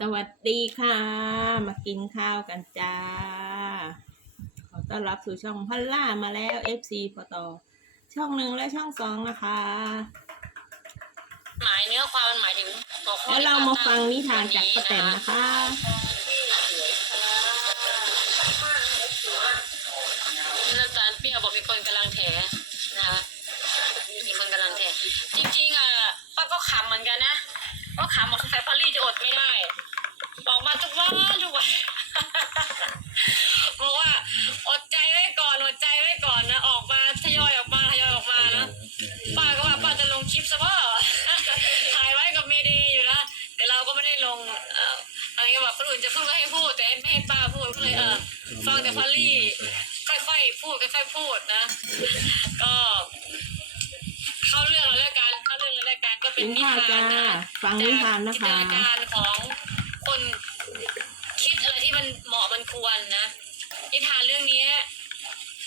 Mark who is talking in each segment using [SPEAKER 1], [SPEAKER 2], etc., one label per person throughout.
[SPEAKER 1] สวัสดีค่ะ มากินข้าวกันจ้า ขอต้อนรับสู่ช่องพัลล่ามาแล้ว FC ปตช่องหนึ่งและช่องสองนะคะ
[SPEAKER 2] หมายเนื้อความมันหมายถึงหัวข้อ
[SPEAKER 1] แล้วเรามาฟังนิทานจากป้าแตนนะคะ
[SPEAKER 2] ดค่อยๆพูดนะ ก็ เข้าเรื่องเราแล้วกันเข้าเรื่องเราแล้วกันก็เป็นนิทานนะ
[SPEAKER 1] ฟังนิทานนะคะ
[SPEAKER 2] จากจินตนาการของคนคิดอะไรที่มันเหมาะมันควรนะ นิทานเรื่องนี้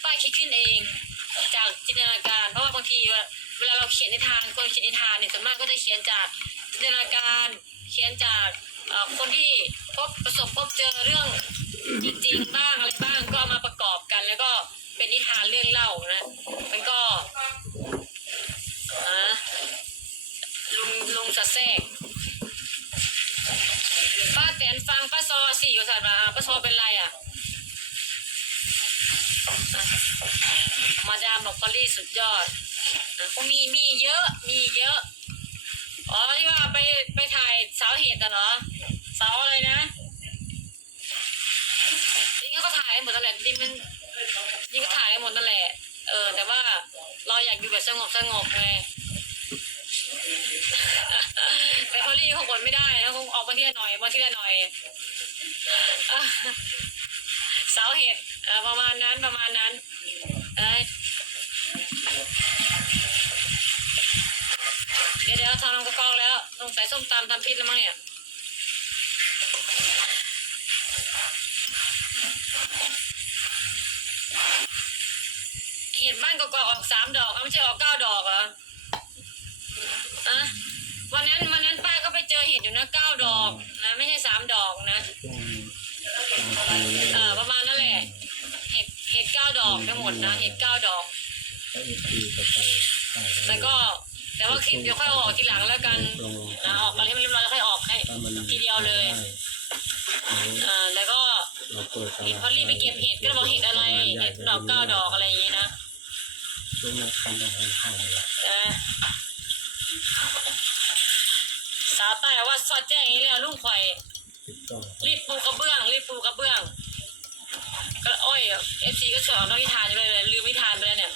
[SPEAKER 2] ป้าคิดขึ้นเอง จากจินตนาการ เพราะว่าบางทีเวลาเราเขียนนิทานคนเขียนนิทานเนี่ยส่วนมากก็จะเขียนจากจินตนาการเขียนจากเอ่อคนที่พบประสบพบเจอเรื่องจริงๆบ้างอะไรบ้างก็เอามาประกอบกันแล้วก็ เป็นนิทานเรื่องเล่านะ มันก็อ่าลุงลุงสะแทรกป้าแตนฟังป้าซอสี่อยู่สัตว์มาป้าซอเป็นไรอะ มาดามบอกกอรี่สุดยอดอะก็มีมีเยอะ มีเยอะ อ๋อที่ว่าไปไปถ่ายเสาเห็ดอะเหรอเสาอะไรนะจริงๆก็ถ่ายหมดนั่นแหละจริมัน จริงถ่ายหมดนั่นแหละ เออ แต่ว่าเราอยากอยู่แบบสงบสงบไงแต่เขาลี่คงกดไม่ได้นะคงออกมาทีละหน่อยมาทีละหน่อยเสาเห็ดประมาณนั้นประมาณนั้นเอ้ยเดี๋ยวเดี๋ยวทำน้ำกระกองแล้วสงสัยส้มตำทำพิษแล้วมั้งเนี่ย เห็น บ้านกอกๆออกสามดอกเอาไม่ใช่ออกเก้าดอกเหรออะวันนั้นวันนั้นป้าก็ไปเจอเห็ดอยู่นะเก้าดอกนะไม่ใช่สามดอกนะเออประมาณนั่นแหละเห็ดเห็ดเก้าดอกทั้งหมดนะเห็ดเก้าดอกแล้วก็แต่ว่าคลิปเดี๋ยวค่อยออกทีหลังแล้วกันนะออกอะไรให้มันเรียบร้อยแล้วค่อยออกให้ ทีเดียวเลย อ่าแล้วก็เห็นพอลลี่ไปเก็บเห็ดก็บอกเห็ดอะไรเห็ดดอกเก้าดอกอะไรอย่างงี้นะ
[SPEAKER 3] ช่วงนั้นคันดองไม้ไทย
[SPEAKER 2] เออสาวใต้ว่าสอดแจ้งอีเลยอะลุงข่อย รีบปูกระเบื้องรีบปูกระเบื้องก็อ้อยเอฟซีก็ชวนเอาน้องนิทานเลยเลยลืมนิทานไปแล้วเนี่ย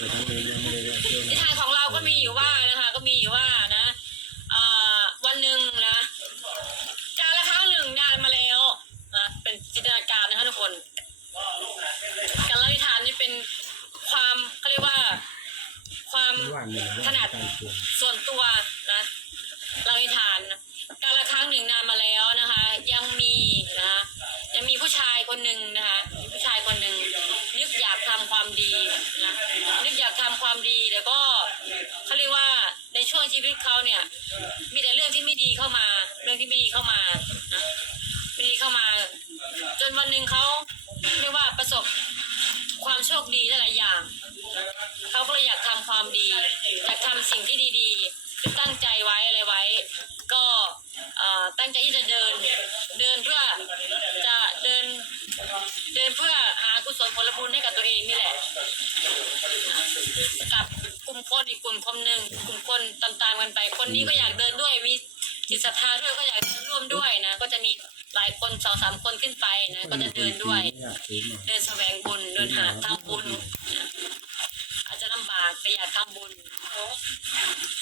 [SPEAKER 2] ามระหว่า
[SPEAKER 3] งหนึ่ง
[SPEAKER 2] ถนัด
[SPEAKER 3] การชวน
[SPEAKER 2] ส่วนตัวนะเล่านิทานนะการละครั้งหนึ่งนานมาแล้วนะคะ ยังมีนะคะยังมีผู้ชายคนหนึ่งนะคะมีผู้ชายคนหนึ่งนึกอยากทำความดีนะนึกอยากทำความดีแต่ก็เขาเรียกว่าในช่วงชีวิตเขาเนี่ย มีแต่เรื่องที่ไม่ดีเข้ามา เรื่องที่ไม่ดีเข้ามานะไม่ดีเข้ามา จนวันหนึ่งเขาเรียกว่าประสบความโชคดีหลายๆอย่าง เขาก็เลยอยากทำความดี อยากทำสิ่งที่ดีๆคือตั้งใจไว้อะไรไว้ ก็อ่อตั้งใจที่จะเดิน เดินเพื่อจะเดิน เดินเพื่อหากุศลผลบุญให้กับตัวเองนี่แหละ กับกลุ่มคนอีกกลุ่มคนหนึ่งกลุ่มคนตามๆกันไป คนนี้ก็อยากเดินด้วยมีจิตศรัทธาด้วยก็อยากเดินร่วมด้วยนะ ก็จะมีหลายคนสองสามคนขึ้นไปนะ ก็จะเดินด้วย เดินแสวงบุญเดินหาทำบุญนะอาจจะลำบากแต่ อยากทำบุญ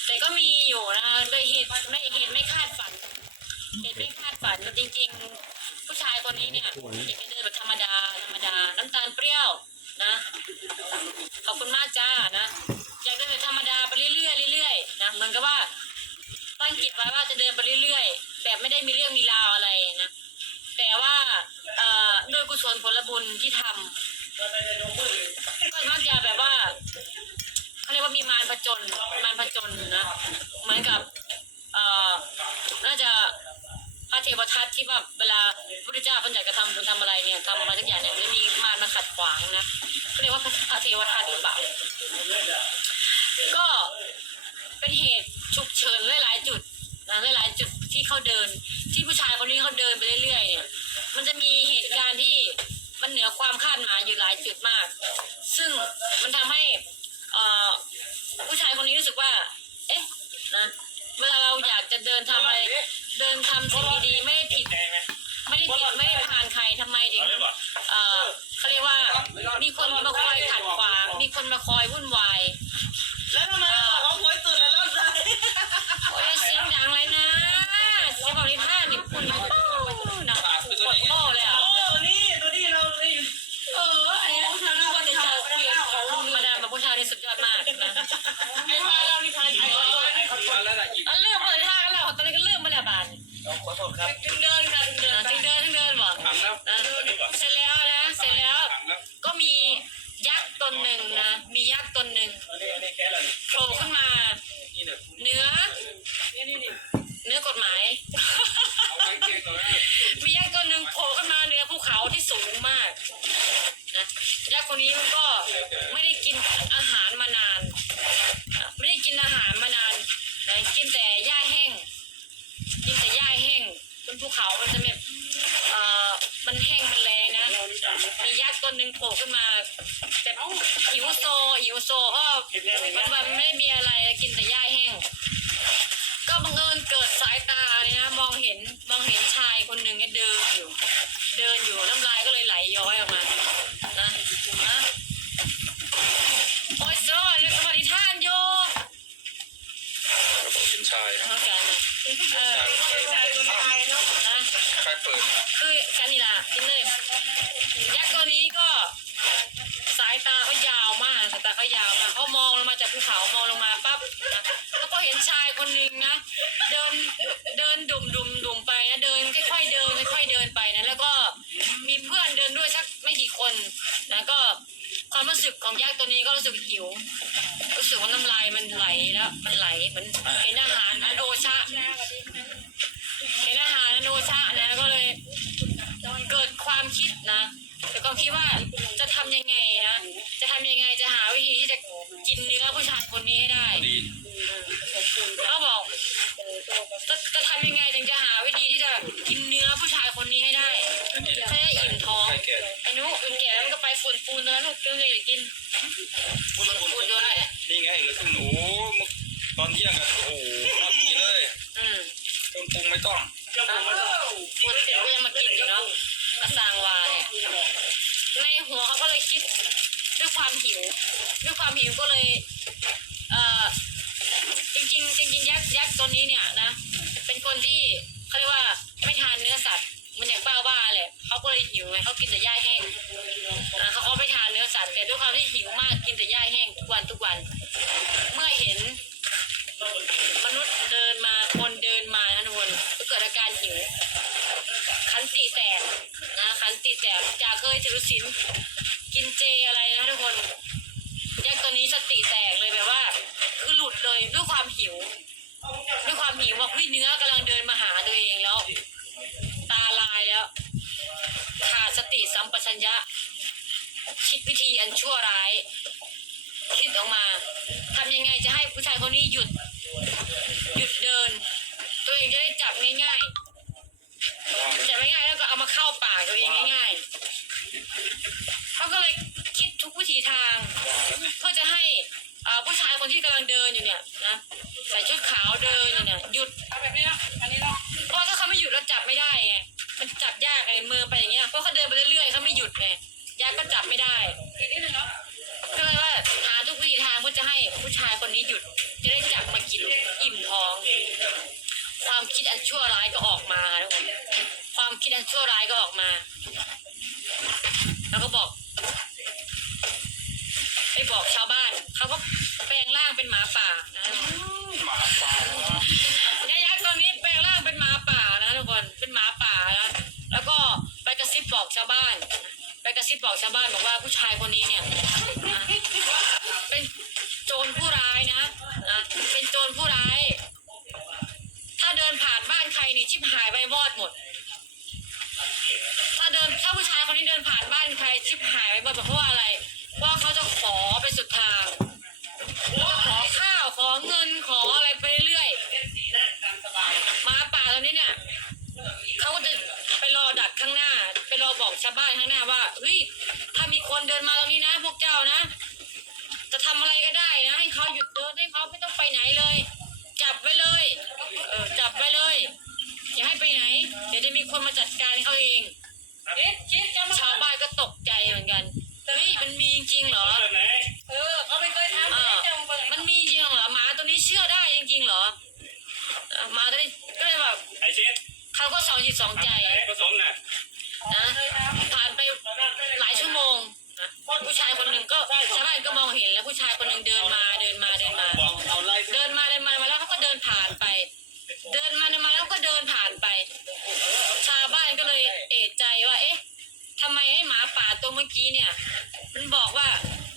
[SPEAKER 2] แต่ก็มีอยู่นะคะโดยเหตุไม่เหตุไม่คาดฝัน เหตุไม่คาดฝันจริง ๆ ผู้ชายคนนี้เนี่ยเห็นเดินแบบธรรมดาธรรมดา น้ำตาลเปรี้ยวนะ ขอบคุณมากจ้านะ อยากเดินแบบธรรมดาไปเรื่อยๆเรื่อยๆนะเหมือนกับว่าตั้งจิตไว้ว่าจะเดินไปเรื่อยๆ แบบไม่ได้มีเรื่องมีราวอะไรนะ แต่ว่าด้วยกุศลผลบุญที่ทำก็มักจะแบบว่า มีมารผจญมารผจญนะเหมือนกับเอ่อน่าจะพระเทวทัตที่ว่าเวลาพระพุทธเจ้าเพิ่นอยากจะทำบุญทำอะไรเนี่ยทำอะไรสักอย่างเนี่ยจะมีมารมาขัดขวางนะเขาเรียกว่าพระเทวทัตหรือเปล่าก็เป็นเหตุฉุกเฉินหลาย ๆ จุดนะหลายๆจุดที่เขาเดิน ที่ผู้ชายคนนี้เขาเดินไปเรื่อย ๆ เนี่ย มันจะมีเหตุการณ์ที่มันเหนือความคาดหมายอยู่หลายจุดมาก ซึ่งมันทำให้ ผู้ชายคนนี้รู้สึกว่า เอ๊ะนะเวลาเราอยากจะเดินทำอะไร เดินทำสิ่งดีๆไม่ได้ผิด ไม่ได้ผิดไม่ได้ผ่านใครทำไมถึงเอ่อเขาเรียกว่ามีคนมาคอยขัดขวางมีคนมาคอยวุ่นวาย
[SPEAKER 4] ขึ้น
[SPEAKER 2] มา
[SPEAKER 3] แบบ
[SPEAKER 2] หิ
[SPEAKER 3] ว
[SPEAKER 2] โซหิวโซเพราะมันมันไม่ได้มีอะไรกินแต่หญ้าแห้ง ก็บังเอิญเกิดสายตาเนี่ยนะมองเห็นมองเห็นชายคนหนึ่งเนี่ยเดินอยู่ เดินอยู่น้ำลายก็เลยไหลย้อยออกมานะนะโอ้ยสวัสดีสวัสดีท่านโย
[SPEAKER 3] เป็นชาย
[SPEAKER 2] เหมือนกันนะเออ
[SPEAKER 4] ชายคนไทยเนาะ
[SPEAKER 2] นะ
[SPEAKER 3] ใครเปิด
[SPEAKER 2] คือกันนี่ล่ะกินเลยยักษ์ตัวนี้ก็ สายตาเขายาวมากสายตาเขายาวมากเขามองลงมาจากภูเขามองลงมาปั๊บนะแล้วก็เห็นชายคนหนึ่งนะเดินเดินดุ่มดุ่มดุ่มไปนะเดินค่อยๆเดินค่อยๆเดินไปนะแล้วก็มีเพื่อนเดินด้วยสักไม่กี่คนนะก็ความรู้สึกของยักษ์ตัวนี้ก็รู้สึกหิว รู้สึกว่าน้ำลายมันไหลแล้วมันไหลเหมือนเห็นอาหารอันโอชะเห็นอาหารอันโอชะนะก็เลยเกิดความคิดนะแต่ก็คิดว่า คนนี้ให้ได้
[SPEAKER 3] ดี
[SPEAKER 2] เขาบอกจะจะทำยังไงถึงจะหาวิธีที่จะกินเนื้อผู้ชายคนนี้ให้ได้
[SPEAKER 3] อันนี้
[SPEAKER 2] ให้ได้อิ่มท้อง
[SPEAKER 3] ใครแก่
[SPEAKER 2] ไอ้นุ๊กมันแก่แล้วมันก็ไปฝุ่นปูนตัวนั้นลูกเกลืออย่ากิน
[SPEAKER 3] พูดแล้ว
[SPEAKER 2] ฝุ่นตัวนั้นแหละ
[SPEAKER 3] นี่ไงเหลือครึ่งโอ้มึงตอนเที่ยงกันโอ้โหรับกินเลย
[SPEAKER 2] อืม
[SPEAKER 3] เครื่องปรุงไม่ต้องา
[SPEAKER 2] กำลังเดินมาหาตัวเองแล้ว ตาลายแล้วขาดสติสัมปชัญญะ คิดวิธีอันชั่วร้าย คิดออกมาทำยังไงจะให้ผู้ชายคนนี้หยุด หยุดเดิน ตัวเองจะได้จับง่ายๆจับง่ายๆแล้วก็เอามาเข้าปากตัวเองง่ายๆเขาก็เลยคิดทุกวิธีทางเพื่อจะให้ ผู้ชายคนที่กำลังเดินอยู่เนี่ยนะใส่ชุดขาวเดินอยู่เนี่ยหยุด
[SPEAKER 4] เอาแบบนี้เนาะอันนี้เนาะ
[SPEAKER 2] เพราะถ้าเขาไม่หยุดเราจับไม่ได้ไงมันจับยากไงมือไปอย่างเงี้ยเพราะเขาเดินไปเรื่อยๆเขาไม่หยุดไงยาก็จับไม่ได้
[SPEAKER 4] อีกนิดนึงเนาะ
[SPEAKER 2] ก็เลยว่าหาทุกวิธีทางเพื่อจะให้ผู้ชายคนนี้หยุด จะได้จับมากินอิ่มท้อง ความคิดอันชั่วร้ายก็ออกมาค่ะทุกคนความคิดอันชั่วร้ายก็ออกมา แล้วก็บอกาวบ้านบอกว่าผู้ชายคนนี้เนี่ย คนมาจัดการเขาเอง
[SPEAKER 4] คิดคิดจะมา
[SPEAKER 2] ชาวบ้านก็ตกใจเหมือนกันเฮ้ยมันมีจริงๆเหรอ
[SPEAKER 4] เออเขาไม่เคยทำเลยจะมาเปิด
[SPEAKER 2] มันมีจริงเหรอหมาตัวนี้เชื่อได้จริงๆเหรอเอ่อหมาตัวนี้ก็เลยแบบ
[SPEAKER 3] ไอเช็ด
[SPEAKER 2] เขาก็สองจิตสองใจ
[SPEAKER 3] ผสมน่ะ
[SPEAKER 2] นะ
[SPEAKER 4] เคยทำ
[SPEAKER 2] ผ่านไปหลายชั่วโมงนะผู้ชายคนหนึ่งก็ชาวบ้านก็มองเห็นแล้วผู้ชายคนหนึ่งเดินมาเดินมาเดินมา
[SPEAKER 3] บอก
[SPEAKER 2] ตัวเมื่อกี้เนี่ย มันบอกว่า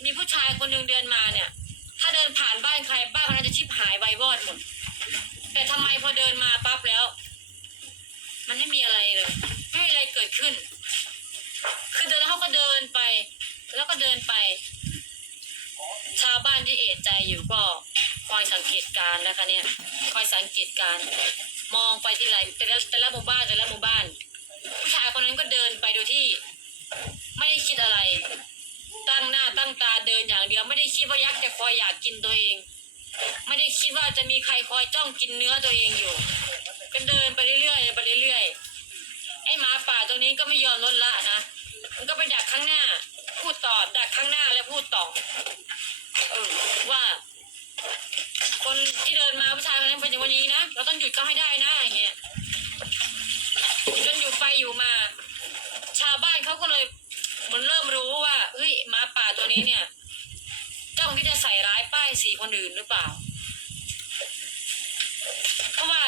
[SPEAKER 2] มีผู้ชายคนหนึ่งเดินมาเนี่ย ถ้าเดินผ่านบ้านใครบ้านคนนั้นจะชิบหายไววอดหมด แต่ทำไมพอเดินมาปั๊บแล้ว มันไม่มีอะไรเลยไม่มีอะไรเกิดขึ้น คือเดินแล้วเขาก็เดินไป แล้วก็เดินไป ชาวบ้านที่เอะใจอยู่ก็คอยสังเกตการณ์นะคะเนี่ยคอยสังเกตการ มองไปที่ไรแต่ละแต่ละหมู่บ้านแต่ละหมู่บ้านผู้ชายคนนั้นก็เดินไปโดยที่ ไม่ได้คิดอะไร ตั้งหน้าตั้งตาเดินอย่างเดียวไม่ได้คิดว่ายักษ์จะคอยอยากกินตัวเอง ไม่ได้คิดว่าจะมีใครคอยจ้องกินเนื้อตัวเองอยู่ก็เดินไปเรื่อยๆไปเรื่อยๆไอ้หมาป่าตัวนี้ก็ไม่ยอมลดละนะมันก็ไปดักข้างหน้า พูดต่อดักข้างหน้าแล้วพูดต่อเออว่า คนที่เดินมาผู้ชายคนนั้นเป็นอย่างวันนี้นะเราต้องหยุดเขาให้ได้นะอย่างเงี้ยจนอยู่ไปอยู่มา เขาก็เลยเหมันเริ่มรู้ว่าเฮ้ยหมาป่าตัวนี้เนี่ยจ้องที่จะใส่ร้ายป้ายสีคนอื่นหรือเปล่า เพราะว่า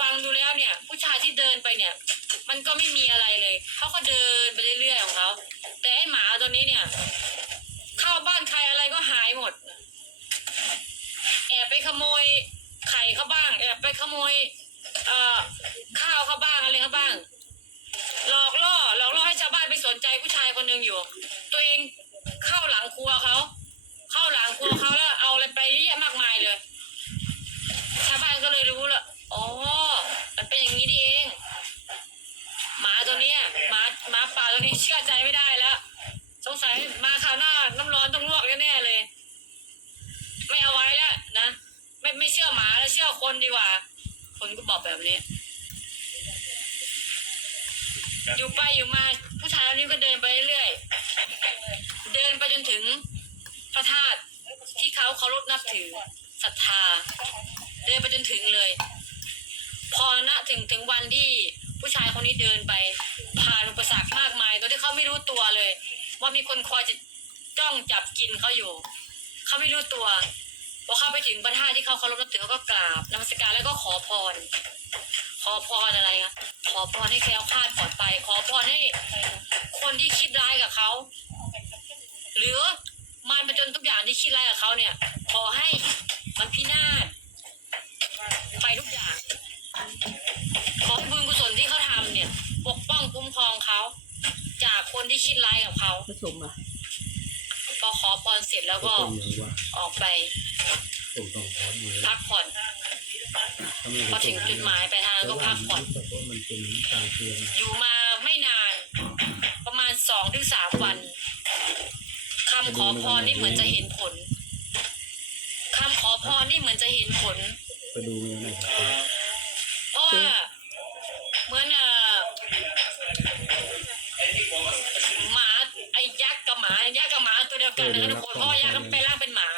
[SPEAKER 2] ฟังดูแล้วเนี่ย ผู้ชายที่เดินไปเนี่ย มันก็ไม่มีอะไรเลยเขาก็เดินไปเรื่อยๆของเขาแต่ไอหมาตัวนี้เนี่ย เข้าบ้านใครอะไรก็หายหมด แอบไปขโมยไข่เขาบ้าง แอบไปขโมย เอ่อข้าวเขาบ้างอะไรเขาบ้าง หลอกล่อาวบ้านไปสนใจผู้ชายคนหนึ่งอยู่ ตัวเองเข้าหลังครัวเขา เข้าหลังครัวเขาแล้วเอาอะไรไปเยอะแยะมากมายเลย ชาวบ้านก็เลยรู้ละอ๋อ มันเป็นอย่างนี้ดี ไปเรื่อยๆ เดินไปจนถึงพระธาตุที่เขาเคารพนับถือศรัทธา เดินไปจนถึงเลย พอณถึงถึงวันที่ผู้ชายคนนี้เดินไปผ่านอุปสรรคมากมายโดยที่เขาไม่รู้ตัวเลย ว่ามีคนคอยจะจ้องจับกินเขาอยู่เขาไม่รู้ตัวพอเข้าไปถึงพระธาตุที่เขาเคารพนับถือเขาก็กราบนมัสการแล้วก็ขอพร ขอพรอะไรคะขอพรให้แคล้วคลาดปลอดภัยขอพรให้ คนที่คิดร้ายกับเขาหรือมารประจนทุกอย่างที่คิดร้ายกับเขาเนี่ย ขอให้มันพินาศไปทุกอย่าง ขอให้บุญกุศลที่เขาทำเนี่ย ปกป้องคุ้มครองเขาจากคนที่คิดร้ายกับเขา
[SPEAKER 1] ผสมอะ
[SPEAKER 2] พอขอพรเสร็จแล้วก็
[SPEAKER 5] ผมยังว่า
[SPEAKER 2] ออกไป
[SPEAKER 5] ผมต้องขอมือ
[SPEAKER 2] พักผ่อนพอถึงจุดหมายปลายทางก็พักผ่อน
[SPEAKER 5] เพราะมันเป็นน้ำตาเทียม
[SPEAKER 2] อยู่มา องถึงสามวันคำขอพรนี่เหมือนจะเห็นผลคำขอพรนี่เหมือนจะเห็นผล
[SPEAKER 5] ไปดูเงินหน่อยครับ
[SPEAKER 2] เพราะว่าเหมือนเอ่อหมาไอ้ยักษ์กับหมายักษ์กับหมาตัวเดียวกันนะทุกคนเพราะว่ายักษ์มันไปนร่างเป็นหมา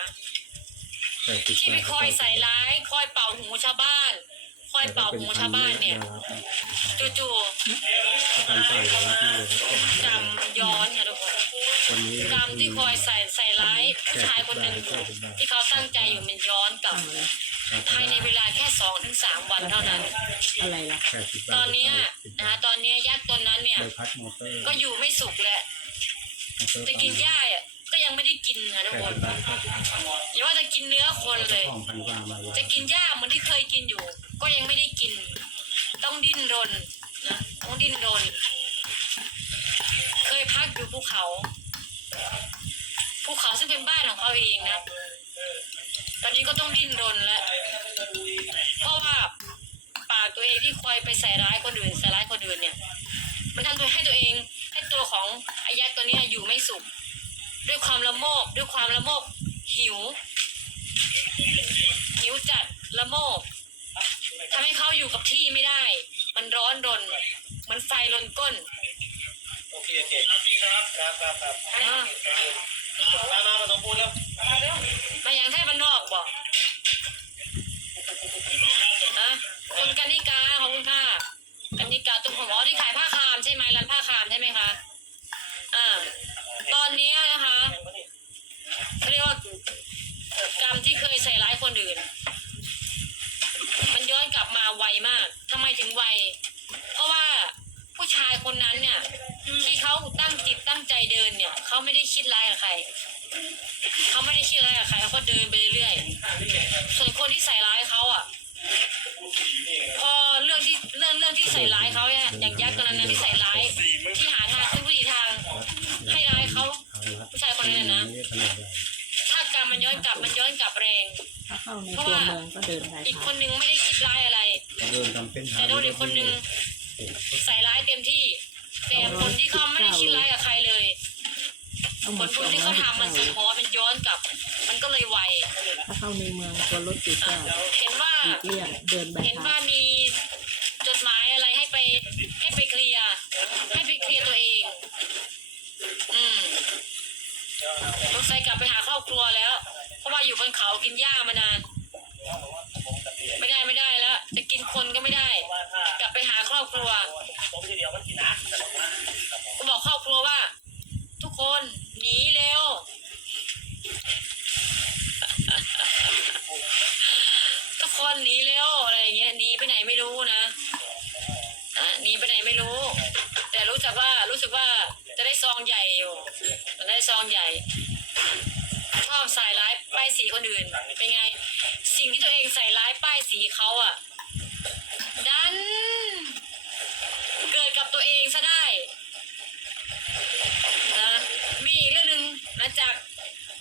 [SPEAKER 5] แต่ติด
[SPEAKER 2] ที่ไปคอยใส่ร้าย คอยเป่าหูชาวบ้านค อยเป่าหูชาวบ้านเนี่ยจู่
[SPEAKER 5] ทำใจแล้วที่เลย
[SPEAKER 2] ๆกรรมย้อนค่ะทุกคน
[SPEAKER 5] วันนี้
[SPEAKER 2] กรรมที่คอยใส่ใส่ร้ายผู้ชายคนหนึ่งที่เขาตั้งใจอยู่มันย้อนกลับภายในเวลาแค่สองถึงสามวันเท่านั้น
[SPEAKER 1] อะไรล่ะ
[SPEAKER 5] แปดสิบ
[SPEAKER 2] ตอนเนี้ยนะตอนเนี้ยยักษ์ตนนั้นเนี่ย
[SPEAKER 5] ใบพัดมอเตอร์
[SPEAKER 2] ก็อยู่ไม่สุขแล้วจะกินหญ้าอะก็ ยังไม่ได้กินค่ะทุก
[SPEAKER 5] แป
[SPEAKER 2] ค
[SPEAKER 5] ด
[SPEAKER 2] น
[SPEAKER 5] สิบบาทเก้าสิบาท
[SPEAKER 2] อย่าว่าจะกินเนื้อคนเลย
[SPEAKER 5] สองพันกว่ามา
[SPEAKER 2] จะกินหญ้าเหมือนที่เคยกินอยู่ ก็ยังไม่ได้กิน ต้องดิ้นรนนะต้องดิ้นรน เคยพักอยู่ภูเขาภูเขาซึ่งเป็นบ้านของเขาเองนะ ตอนนี้ก็ต้องดิ้นรนแล้วเพราะว่าปากตัวเองที่คอยไปใส่ร้ายคนอื่นใส่ร้ายคนอื่นเนี่ย มันทำตัวให้ตัวเอง ให้ตัวของมั
[SPEAKER 3] ด้วยค
[SPEAKER 2] วา
[SPEAKER 3] มละโมบด้ว
[SPEAKER 2] ยความละโมบหิว หิวจัดละโมบทำให้เขาอยู่กับที่ไม่ได้ มันร้อนรน มันไฟลนก้น โอเคโอเคครับครับครับครับครับมามาสมปูนแล้วมาอย่างแท้บ้านนอกบอก ที่ใส่ร้ายที่หาทางทุกวิธีทาง ให้ร้ายเขาผู้ชายคนนั้นน่ะนะ
[SPEAKER 5] ขนาดใหญ่
[SPEAKER 2] ถ้ากรรมมันย้อนกลับมันย้อนกลับแรง
[SPEAKER 1] ถ้าเข้าในตัวเมืองก็เดินได้
[SPEAKER 2] อีกค
[SPEAKER 1] ค่ะ
[SPEAKER 2] นนึงไม่ได้คิดร้ายอะไร
[SPEAKER 5] เขาเดินทำเส้นทาง
[SPEAKER 2] แต่โดนอีกคนนึงใส่ร้ายเต็มที่ แต่คนที่เขาไม่ได้คิดร้ายกับใครเลย
[SPEAKER 1] ต้อง
[SPEAKER 2] ผ
[SPEAKER 1] มา
[SPEAKER 2] ล
[SPEAKER 1] ส
[SPEAKER 2] บุ
[SPEAKER 1] อ
[SPEAKER 2] ญ
[SPEAKER 1] ง
[SPEAKER 2] ที่
[SPEAKER 1] ร้อ
[SPEAKER 2] เขา
[SPEAKER 1] ยสิบ
[SPEAKER 2] ทำมันสะ
[SPEAKER 1] เก้า
[SPEAKER 2] ท้อนมันย้อนกลับ มันก็เลยไว
[SPEAKER 1] ถ้าเข้าในเมืองตัวรถติดก็
[SPEAKER 2] เห็นว่า
[SPEAKER 1] หลีกเลี่ยงเดินไป
[SPEAKER 2] เห็น
[SPEAKER 1] ทา
[SPEAKER 2] ว่างมี สงสัยกลับไปหาครอบครัวแล้ว เพราะว่าอยู่บนเขากินหญ้ามานาน สีเขาอะ ดัน เกิดกับตัวเองซะได้นะมีอีกเรื่องหนึ่งนะจาก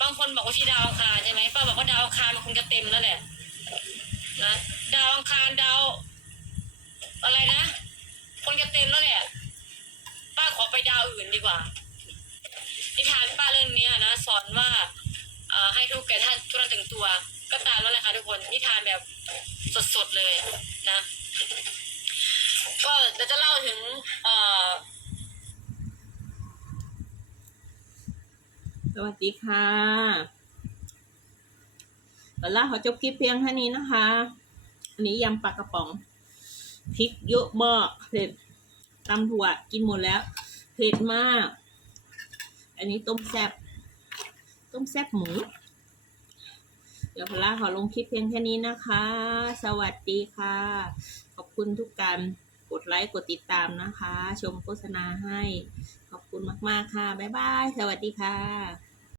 [SPEAKER 2] บางคนบอกว่าที่ดาวอังคารใช่ไหมป้าบอกว่าดาวอังคารมันคงจะเต็มแล้วแหละนะดาวอังคารดาว อะไรนะคงจะเต็มแล้วแหละป้าขอไปดาวอื่นดีกว่านิทานป้าเรื่องนี้นะสอนว่าให้ทุกแก่ท่านทุกท่านถึงตัว ก็ตามนั่นแหละค่ะทุกคนนิทานแบบ สดๆเลยนะ ก็เดี๋ยวจะเล่าถึง เอ่อ
[SPEAKER 1] สวัสดีค่ะตอนแรกขอจบคลิปเพียงเท่านี้นะคะ อันนี้ยำปลากระป๋อง พริกเยอะมากเผ็ดตำถั่วกินหมดแล้ว เผ็ดมาก อันนี้ต้มแซ่บต้มแซ่บหมู เดี๋ยวพลล่าขอลงคลิปเพียงแค่นี้นะคะ สวัสดีค่ะ ขอบคุณทุกการกดไลค์กดติดตามนะคะ ชมโฆษณาให้ ขอบคุณมาก ๆ ค่ะ บ๊ายบาย สวัสดีค่ะ